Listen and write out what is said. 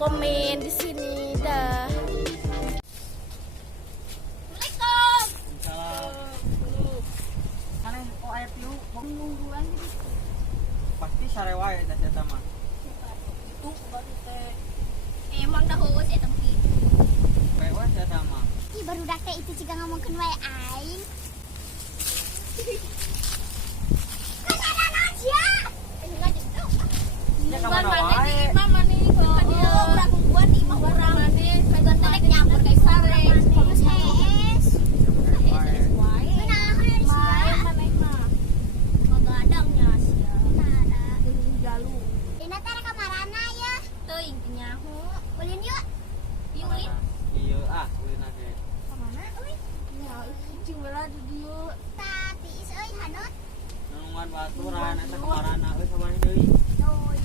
komen di sini dah. Assalamualaikum. Salam. Aneh oh aya pilu Nungguan gitu. pasti sare wae da eta mah. Itu baru teh. Emang dah heueus eta mah. Wae wae eta mah. Ih barudak teh itu ciga ngomongkeun wae aing. Ya ka mana wae. Mama nih kok dia urang gua di imah urang maneh pegang tarik nyampur ka sare. Terus es. Wae. Main maneh mah. Magadangnya sia. Tara. Jeung jalu. Dina teh rek kamarana ya. Teuing nyaho. Ulin yuk. Ieu ulin. Iya ulin age. Ka mana euy? Ya, cing bela di dieu. Tati is euy hanut. Nungan baturan eta kamarana euy sabaraha deui. Euy.